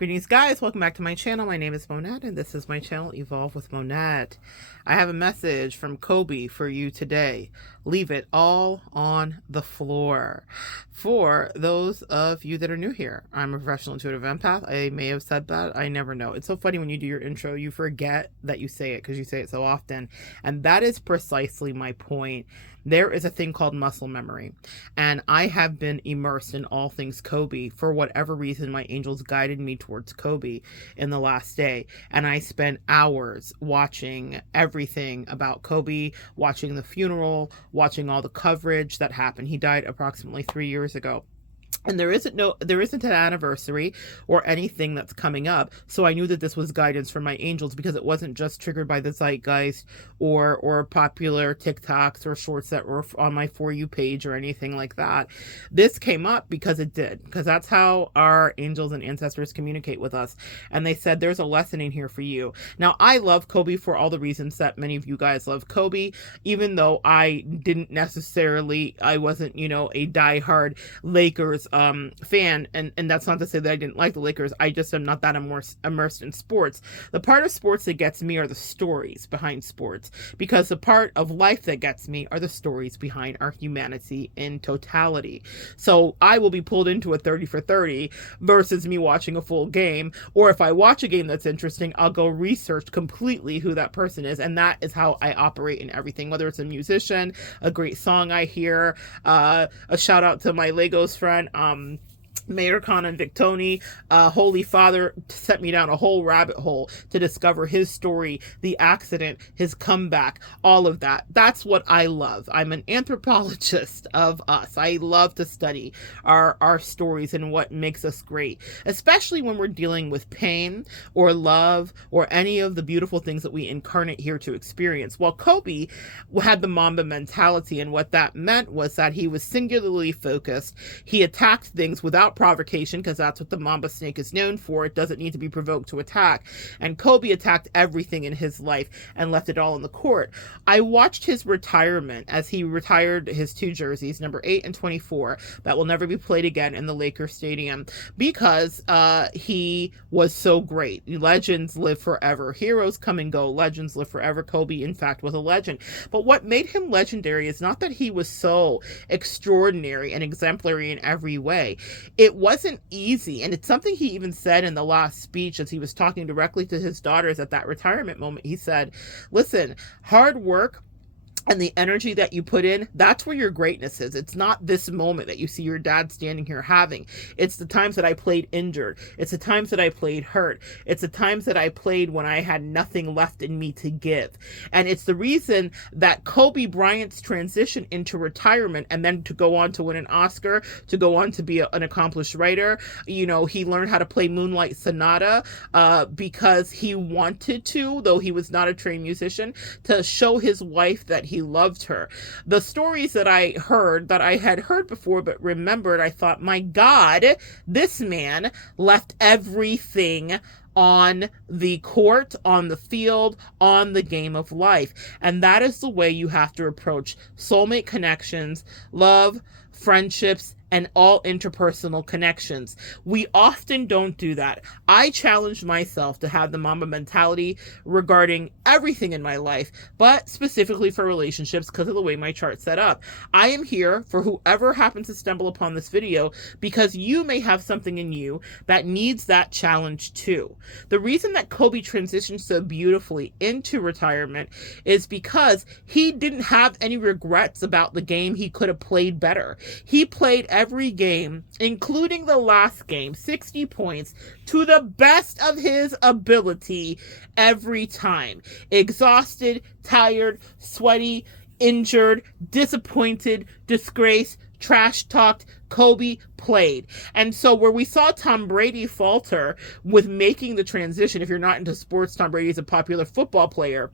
Greetings, guys. Welcome back to my channel. My name is Monette, and this is my channel, Evolve with Monette. I have a message from Kobe for you today. Leave it all on the floor. For those of you that are new here, I'm a professional intuitive empath. I may have said that. I never know. It's so funny when you do your intro, you forget that you say it because you say it so often. And that is precisely my point. There is a thing called muscle memory, and I have been immersed in all things Kobe. For whatever reason, my angels guided me towards Kobe in the last day, and I spent hours watching everything about Kobe, watching the funeral, watching all the coverage that happened. He died approximately 3 years ago. And there isn't an anniversary or anything that's coming up. So I knew that this was guidance from my angels, because it wasn't just triggered by the zeitgeist or popular TikToks or shorts that were on my For You page or anything like that. This came up because it did, because that's how our angels and ancestors communicate with us. And they said, there's a lesson in here for you. Now, I love Kobe for all the reasons that many of you guys love Kobe, even though I wasn't, a diehard Lakers fan, and that's not to say that I didn't like the Lakers. I just am not that immersed in sports. The part of sports that gets me are the stories behind sports, because the part of life that gets me are the stories behind our humanity in totality. So I will be pulled into a 30 for 30 versus me watching a full game, or if I watch a game that's interesting, I'll go research completely who that person is, and that is how I operate in everything, whether it's a musician, a great song I hear, a shout out to my Legos friend, Mayor Khan and Victoni. Holy Father set me down a whole rabbit hole to discover his story, the accident, his comeback, all of that. That's what I love. I'm an anthropologist of us. I love to study our stories and what makes us great, especially when we're dealing with pain or love or any of the beautiful things that we incarnate here to experience. Well, Kobe had the Mamba mentality, and what that meant was that he was singularly focused. He attacked things without provocation, because that's what the Mamba snake is known for. It doesn't need to be provoked to attack. And Kobe attacked everything in his life and left it all in the court. I watched his retirement as he retired his 2 jerseys, number 8 and 24, that will never be played again in the Lakers Stadium, because he was so great. Legends live forever. Heroes come and go. Legends live forever. Kobe, in fact, was a legend. But what made him legendary is not that he was so extraordinary and exemplary in every way. It wasn't easy, and it's something he even said in the last speech as he was talking directly to his daughters at that retirement moment. He said, listen, hard work and the energy that you put in, that's where your greatness is. It's not this moment that you see your dad standing here having. It's the times that I played injured. It's the times that I played hurt. It's the times that I played when I had nothing left in me to give. And it's the reason that Kobe Bryant's transition into retirement, and then to go on to win an Oscar, to go on to be an accomplished writer, he learned how to play Moonlight Sonata because he wanted to, though he was not a trained musician, to show his wife that he loved her. The stories that I heard, that I had heard before but remembered, I thought, my God, this man left everything on the court, on the field, on the game of life. And that is the way you have to approach soulmate connections, love, friendships, and all interpersonal connections. We often don't do that. I challenged myself to have the Mamba mentality regarding everything in my life, but specifically for relationships because of the way my chart's set up. I am here for whoever happens to stumble upon this video, because you may have something in you that needs that challenge too. The reason that Kobe transitioned so beautifully into retirement is because he didn't have any regrets about the game. He could have played better. He played every game, including the last game, 60 points, to the best of his ability every time. Exhausted, tired, sweaty, injured, disappointed, disgraced, trash talked, Kobe played. And so where we saw Tom Brady falter with making the transition, if you're not into sports, Tom Brady is a popular football player.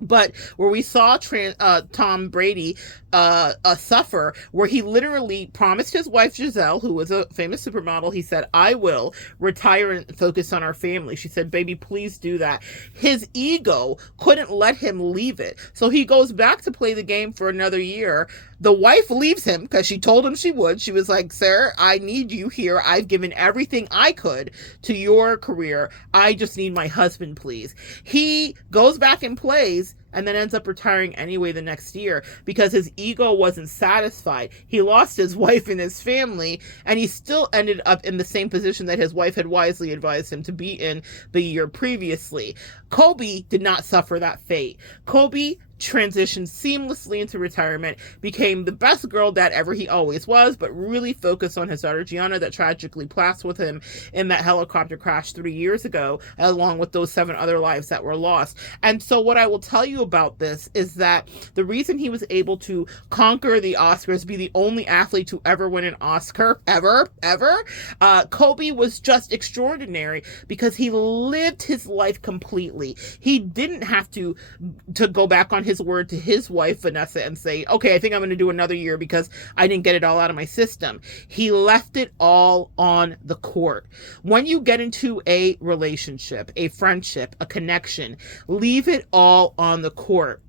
But where we saw Tom Brady suffer, where he literally promised his wife Giselle, who was a famous supermodel, he said, I will retire and focus on our family. She said, baby, please do that. His ego couldn't let him leave it. So he goes back to play the game for another year, The wife leaves him because she told him she would. She was like, sir, I need you here. I've given everything I could to your career. I just need my husband, please. He goes back and plays and then ends up retiring anyway the next year because his ego wasn't satisfied. He lost his wife and his family, and he still ended up in the same position that his wife had wisely advised him to be in the year previously. Kobe did not suffer that fate. Kobe transitioned seamlessly into retirement, became the best girl dad ever he always was, but really focused on his daughter Gianna that tragically passed with him in that helicopter crash 3 years ago, along with those 7 other lives that were lost. And so what I will tell you about this is that the reason he was able to conquer the Oscars, be the only athlete to ever win an Oscar, ever, Kobe was just extraordinary because he lived his life completely. He didn't have to go back on his word to his wife, Vanessa, and say, okay, I think I'm going to do another year because I didn't get it all out of my system. He left it all on the court. When you get into a relationship, a friendship, a connection, leave it all on the court.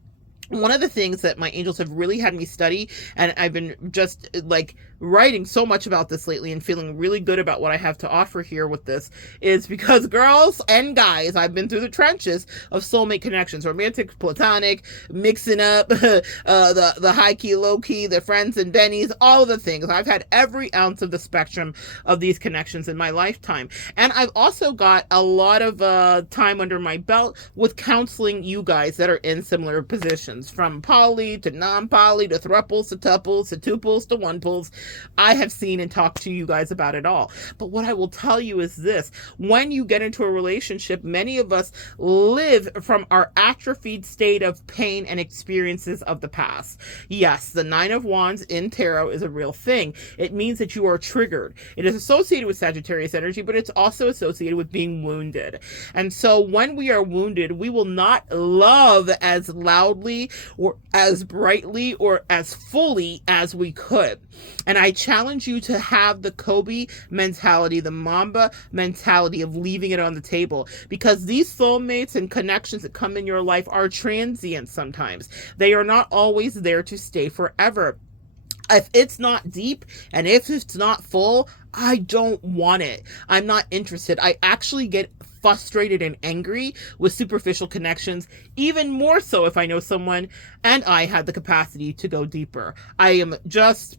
One of the things that my angels have really had me study, and I've been just like writing so much about this lately and feeling really good about what I have to offer here with this, is because girls and guys, I've been through the trenches of soulmate connections, romantic, platonic, mixing up, the high key, low key, the friends and bennies, all of the things. I've had every ounce of the spectrum of these connections in my lifetime. And I've also got a lot of time under my belt with counseling you guys that are in similar positions, from poly to non-poly to thruples to tuples to tuples to one-pulls. I have seen and talked to you guys about it all. But what I will tell you is this: when you get into a relationship, many of us live from our atrophied state of pain and experiences of the past. Yes, the 9 of Wands in tarot is a real thing. It means that you are triggered. It is associated with Sagittarius energy, but it's also associated with being wounded. And so when we are wounded, we will not love as loudly or as brightly or as fully as we could. And I challenge you to have the Kobe mentality, the Mamba mentality of leaving it on the table, because these soulmates and connections that come in your life are transient sometimes. They are not always there to stay forever. If it's not deep and if it's not full, I don't want it. I'm not interested. I actually get frustrated and angry with superficial connections, even more so if I know someone and I had the capacity to go deeper. I am just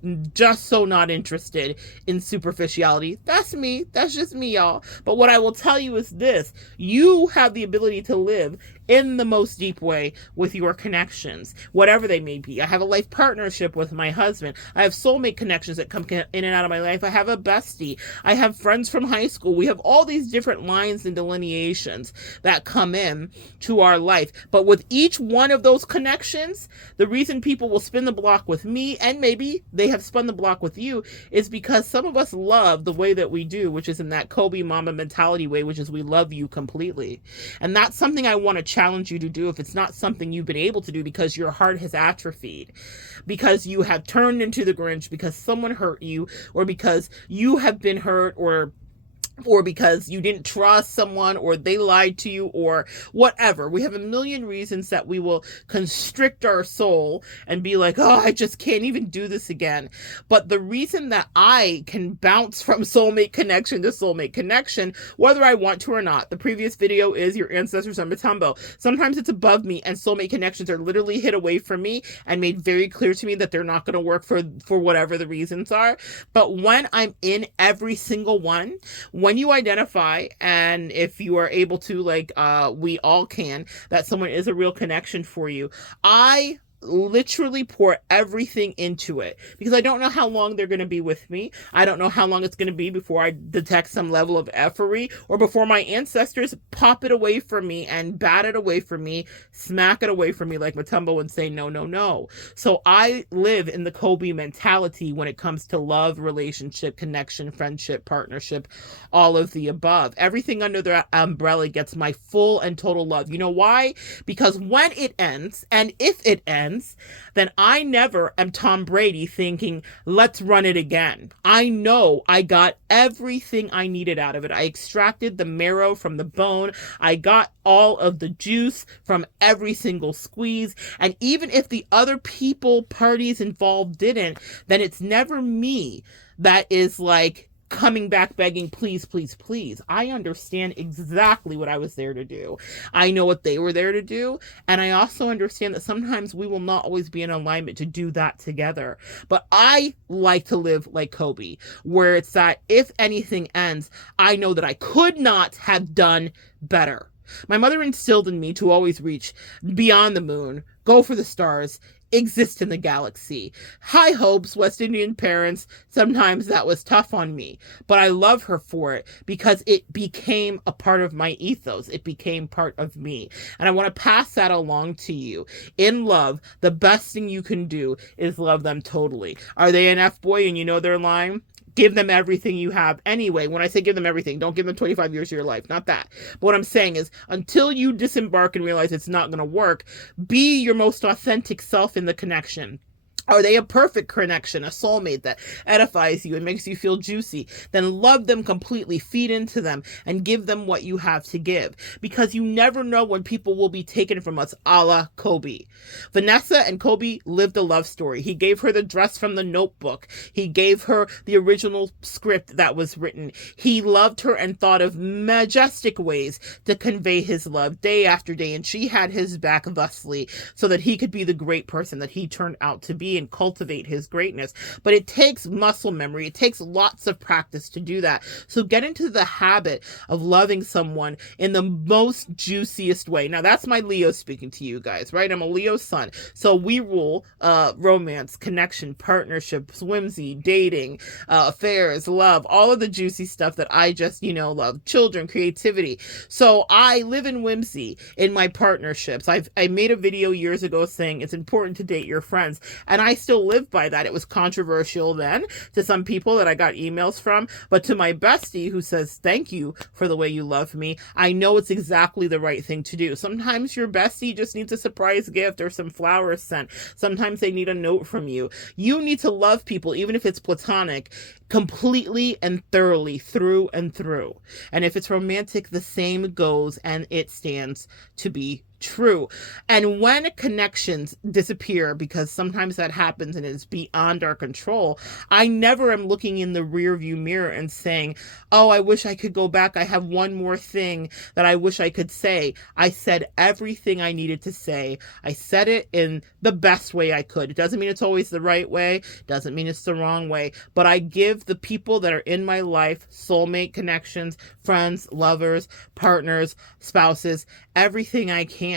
so not interested in superficiality. That's me. That's just me, y'all. But what I will tell you is this: you have the ability to live in the most deep way with your connections, whatever they may be. I have a life partnership with my husband. I have soulmate connections that come in and out of my life. I have a bestie. I have friends from high school. We have all these different lines and delineations that come in to our life. But with each one of those connections, the reason people will spin the block with me, and maybe they have spun the block with you, is because some of us love the way that we do, which is in that Kobe Mama mentality way, which is we love you completely. And that's something I want to challenge you to do if it's not something you've been able to do because your heart has atrophied, because you have turned into the Grinch, because someone hurt you, or because you have been hurt, or because you didn't trust someone, or they lied to you, or whatever. We have a million reasons that we will constrict our soul and be like, oh, I just can't even do this again. But the reason that I can bounce from soulmate connection to soulmate connection, whether I want to or not, the previous video is your ancestors are Matumbo. Sometimes it's above me, and soulmate connections are literally hid away from me and made very clear to me that they're not going to work for whatever the reasons are. But when I'm in every single one, when you identify, and if you are able to, like we all can, that someone is a real connection for you, I literally pour everything into it, because I don't know how long they're going to be with me. I don't know how long it's going to be before I detect some level of effery, or before my ancestors pop it away from me and bat it away from me, smack it away from me like Matumbo, and say no, no, no. So I live in the Kobe mentality when it comes to love, relationship, connection, friendship, partnership, all of the above. Everything under the umbrella gets my full and total love. You know why? Because when it ends, and if it ends, ends, then I never am Tom Brady thinking, let's run it again. I know I got everything I needed out of it. I extracted the marrow from the bone. I got all of the juice from every single squeeze. And even if the other people, parties involved didn't, then it's never me that is like coming back begging, please, please, please. I understand exactly what I was there to do. I know what they were there to do. And I also understand that sometimes we will not always be in alignment to do that together. But I like to live like Kobe, where it's that if anything ends, I know that I could not have done better. My mother instilled in me to always reach beyond the moon, go for the stars, exist in the galaxy. High hopes, West Indian parents, sometimes that was tough on me, but I love her for it because it became a part of my ethos. It became part of me. And I want to pass that along to you. In love, the best thing you can do is love them totally. Are they an F-boy and you know they're lying? Give them everything you have anyway. When I say give them everything, don't give them 25 years of your life. Not that. But what I'm saying is until you disembark and realize it's not going to work, be your most authentic self in the connection. Are they a perfect connection, a soulmate that edifies you and makes you feel juicy? Then love them completely, feed into them, and give them what you have to give. Because you never know when people will be taken from us, a la Kobe. Vanessa and Kobe lived a love story. He gave her the dress from the Notebook. He gave her the original script that was written. He loved her and thought of majestic ways to convey his love day after day, and she had his back thusly so that he could be the great person that he turned out to be and cultivate his greatness. But it takes muscle memory. It takes lots of practice to do that. So get into the habit of loving someone in the most juiciest way. Now that's my Leo speaking to you guys, right? I'm a Leo sun. So we rule romance, connection, partnerships, whimsy, dating, affairs, love, all of the juicy stuff that I just, love. Children, creativity. So I live in whimsy in my partnerships. I made a video years ago saying it's important to date your friends. And I still live by that. It was controversial then to some people that I got emails from, but to my bestie who says, thank you for the way you love me, I know it's exactly the right thing to do. Sometimes your bestie just needs a surprise gift or some flowers sent. Sometimes they need a note from you. You need to love people, even if it's platonic, completely and thoroughly through and through. And if it's romantic, the same goes, and it stands to be true. And when connections disappear, because sometimes that happens and it's beyond our control, I never am looking in the rearview mirror and saying, oh, I wish I could go back. I have one more thing that I wish I could say. I said everything I needed to say. I said it in the best way I could. It doesn't mean it's always the right way. Doesn't mean it's the wrong way. But I give the people that are in my life, soulmate connections, friends, lovers, partners, spouses, everything I can.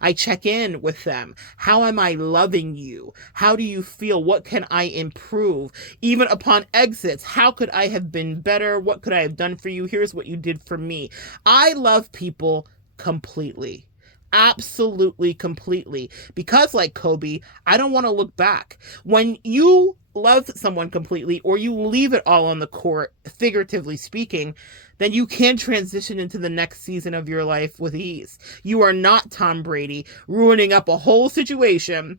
I check in with them. How am I loving you? How do you feel? What can I improve? Even upon exits, how could I have been better? What could I have done for you? Here's what you did for me. I love people completely. Absolutely, completely. Because like Kobe, I don't want to look back. When you love someone completely, or you leave it all on the court, figuratively speaking, then you can transition into the next season of your life with ease. You are not Tom Brady ruining up a whole situation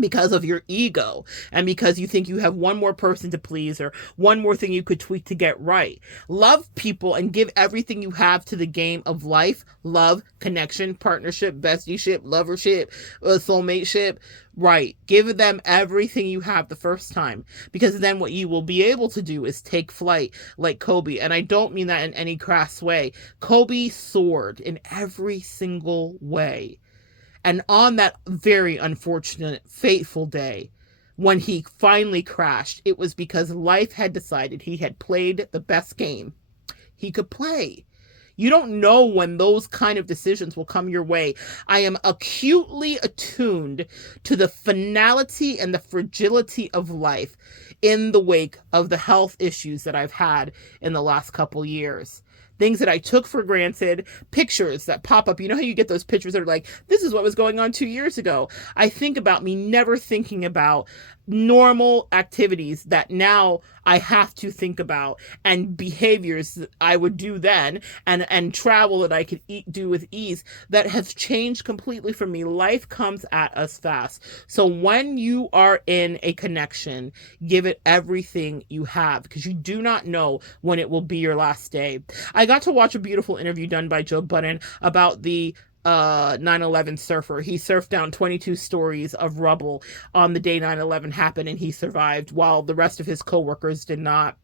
because of your ego and because you think you have one more person to please or one more thing you could tweak to get right. Love people and give everything you have to the game of life, love, connection, partnership, bestieship, lovership, soulmateship. Right. Give them everything you have the first time, because then what you will be able to do is take flight like Kobe. And I don't mean that in any crass way. Kobe soared in every single way. And on that very unfortunate, fateful day, when he finally crashed, it was because life had decided he had played the best game he could play. You don't know when those kind of decisions will come your way. I am acutely attuned to the finality and the fragility of life in the wake of the health issues that I've had in the last couple years. Things that I took for granted, pictures that pop up. You know how you get those pictures that are like, this is what was going on 2 years ago. I think about me never thinking about normal activities that now I have to think about, and behaviors that I would do then, and travel that I could do with ease, that has changed completely for me. Life comes at us fast. So when you are in a connection, give it everything you have, because you do not know when it will be your last day. I got to watch a beautiful interview done by Joe Budden about the 9/11 surfer. He surfed down 22 stories of rubble on the day 9/11 happened, and he survived while the rest of his coworkers did not.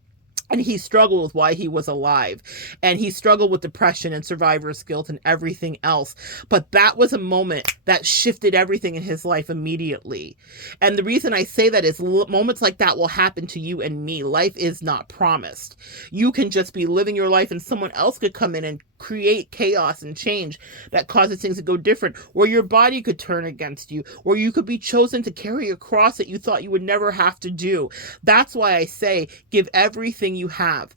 And he struggled with why he was alive. And he struggled with depression and survivor's guilt and everything else. But that was a moment that shifted everything in his life immediately. And the reason I say that is moments like that will happen to you and me. Life is not promised. You can just be living your life, and someone else could come in and create chaos and change that causes things to go different, or your body could turn against you, or you could be chosen to carry a cross that you thought you would never have to do. That's why I say give everything you have.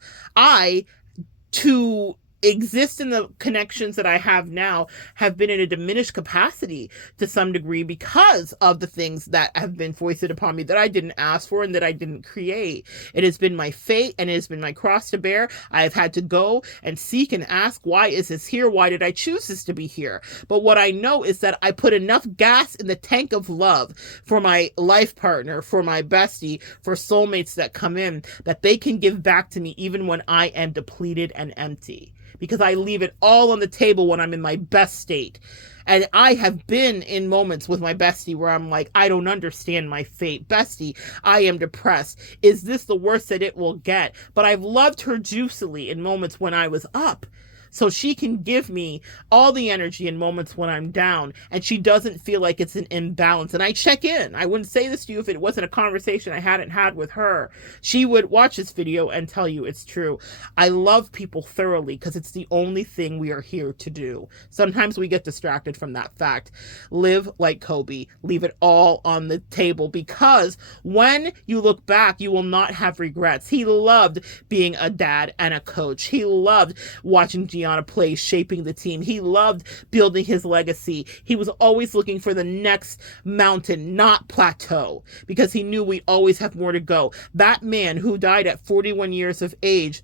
To exist in the connections that I have now, have been in a diminished capacity to some degree because of the things that have been foisted upon me that I didn't ask for and that I didn't create. It has been my fate, and it has been my cross to bear. I have had to go and seek and ask, why is this here? Why did I choose this to be here? But what I know is that I put enough gas in the tank of love for my life partner, for my bestie, for soulmates that come in, that they can give back to me even when I am depleted and empty. Because I leave it all on the table when I'm in my best state. And I have been in moments with my bestie where I'm like, I don't understand my fate. Bestie, I am depressed. Is this the worst that it will get? But I've loved her juicily in moments when I was up. So she can give me all the energy in moments when I'm down, and she doesn't feel like it's an imbalance. And I check in. I wouldn't say this to you if it wasn't a conversation I hadn't had with her. She would watch this video and tell you it's true. I love people thoroughly because it's the only thing we are here to do. Sometimes we get distracted from that fact. Live like Kobe. Leave it all on the table, because when you look back, you will not have regrets. He loved being a dad and a coach. He loved watching Gianna play, shaping the team. He loved building his legacy. He was always looking for the next mountain, not plateau, because he knew we always have more to go. That man who died at 41 years of age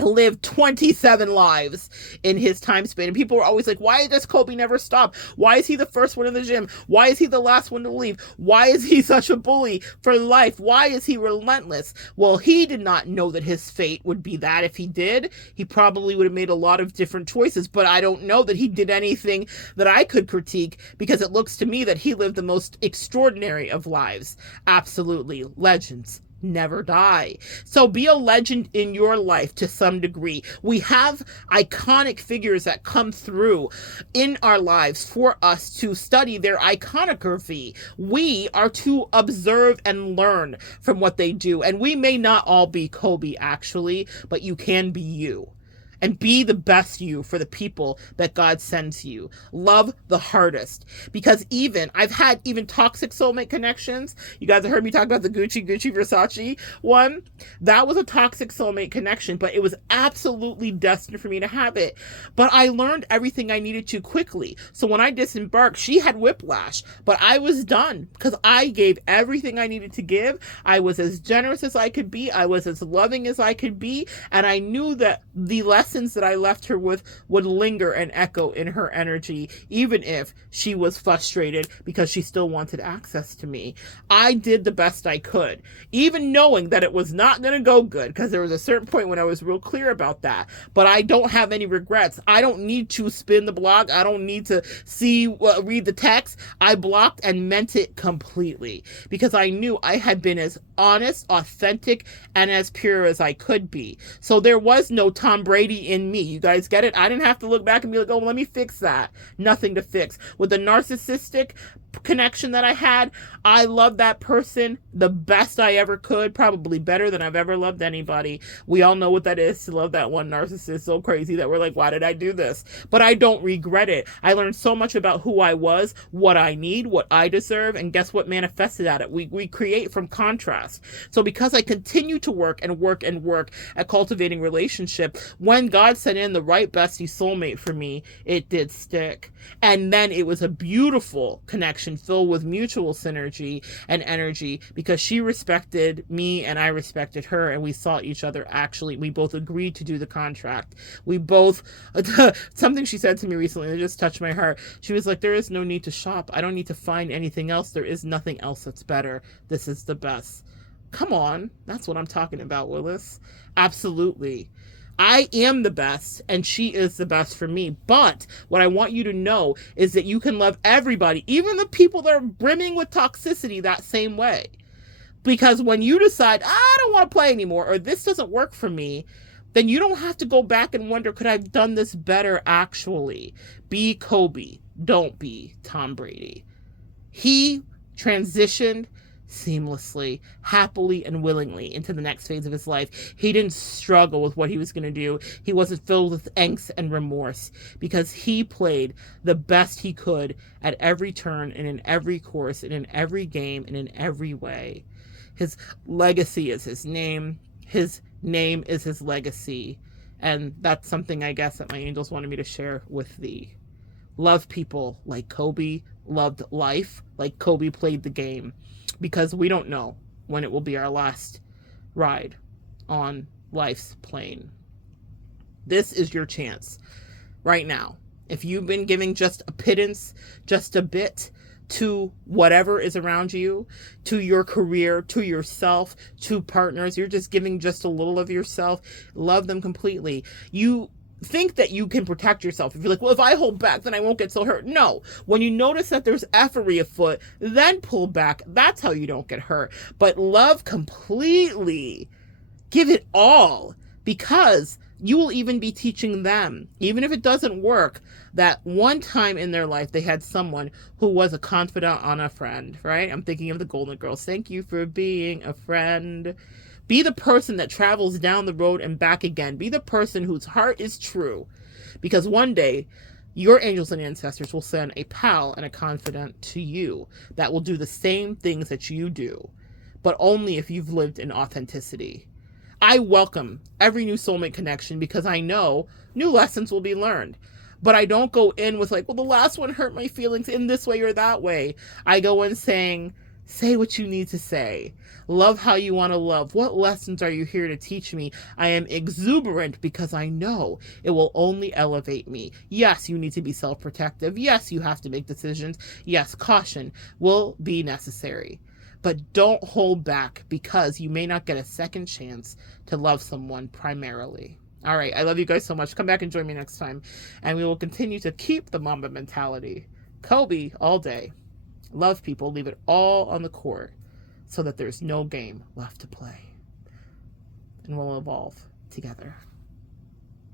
lived 27 lives in his time span. And people were always like, why does Kobe never stop? Why is he the first one in the gym? Why is he the last one to leave? Why is he such a bully for life? Why is he relentless? Well, he did not know that his fate would be that. If he did, he probably would have made a lot of different choices. But I don't know that he did anything that I could critique, because it looks to me that he lived the most extraordinary of lives. Absolutely. Legends never die. So be a legend in your life to some degree. We have iconic figures that come through in our lives for us to study their iconography. We are to observe and learn from what they do. And we may not all be Kobe, actually, but you can be you. And be the best you for the people that God sends you. Love the hardest. Because I've had even toxic soulmate connections. You guys have heard me talk about the Gucci Versace one. That was a toxic soulmate connection, but it was absolutely destined for me to have it. But I learned everything I needed to quickly. So when I disembarked, she had whiplash, but I was done because I gave everything I needed to give. I was as generous as I could be. I was as loving as I could be. And I knew that the lessons that I left her with would linger and echo in her energy, even if she was frustrated because she still wanted access to me. I did the best I could, even knowing that it was not going to go good, because there was a certain point when I was real clear about that. But I don't have any regrets. I don't need to spin the blog. I don't need to read the text. I blocked and meant it completely, because I knew I had been as honest, authentic, and as pure as I could be. So there was no Tom Brady in me. You guys get it? I didn't have to look back and be like, oh, well, let me fix that. Nothing to fix. With the narcissistic connection that I had, I loved that person the best I ever could, probably better than I've ever loved anybody. We all know what that is, to love that one narcissist so crazy that we're like, why did I do this? But I don't regret it. I learned so much about who I was, what I need, what I deserve, and guess what manifested at it? We create from contrast. So because I continue to work and work and work at cultivating relationship, when God sent in the right bestie soulmate for me, it did stick. And then it was a beautiful connection filled with mutual synergy and energy, because she respected me and I respected her, and we saw each other. Actually, we both agreed to do the contract. We both, something she said to me recently that just touched my heart. She was like, there is no need to shop. I don't need to find anything else. There is nothing else that's better. This is the best. Come on. That's what I'm talking about, Willis. Absolutely. I am the best, and she is the best for me. But what I want you to know is that you can love everybody, even the people that are brimming with toxicity, that same way. Because when you decide, I don't want to play anymore, or this doesn't work for me, then you don't have to go back and wonder, could I have done this better actually? Be Kobe. Don't be Tom Brady. He transitioned seamlessly, happily, and willingly into the next phase of his life. He didn't struggle with what he was going to do. He wasn't filled with angst and remorse, because he played the best he could at every turn and in every course and in every game and in every way. His legacy is his name. His name is his legacy. And that's something, I guess, that my angels wanted me to share with thee. Love people like Kobe loved life, like Kobe played the game, because we don't know when it will be our last ride on life's plane. This is your chance right now. If you've been giving just a pittance, just a bit to whatever is around you, to your career, to yourself, to partners, you're just giving just a little of yourself, love them completely. You think that you can protect yourself. If you're like, well, if I hold back, then I won't get so hurt. No. When you notice that there's effery afoot, then pull back. That's how you don't get hurt. But love completely. Give it all, because you will even be teaching them, even if it doesn't work, that one time in their life they had someone who was a confidant on a friend, right? I'm thinking of the Golden Girls. Thank you for being a friend. Be the person that travels down the road and back again. Be the person whose heart is true, because one day your angels and ancestors will send a pal and a confidant to you that will do the same things that you do, but only if you've lived in authenticity. I welcome every new soulmate connection, because I know new lessons will be learned. But I don't go in with like, well, the last one hurt my feelings in this way or that way. I go in saying, say what you need to say. Love how you want to love. What lessons are you here to teach me? I am exuberant because I know it will only elevate me. Yes, you need to be self-protective. Yes, you have to make decisions. Yes, caution will be necessary. But don't hold back, because you may not get a second chance to love someone primarily. All right, I love you guys so much. Come back and join me next time, and we will continue to keep the Mamba mentality. Kobe all day. Love people, leave it all on the court so that there's no game left to play. And we'll evolve together.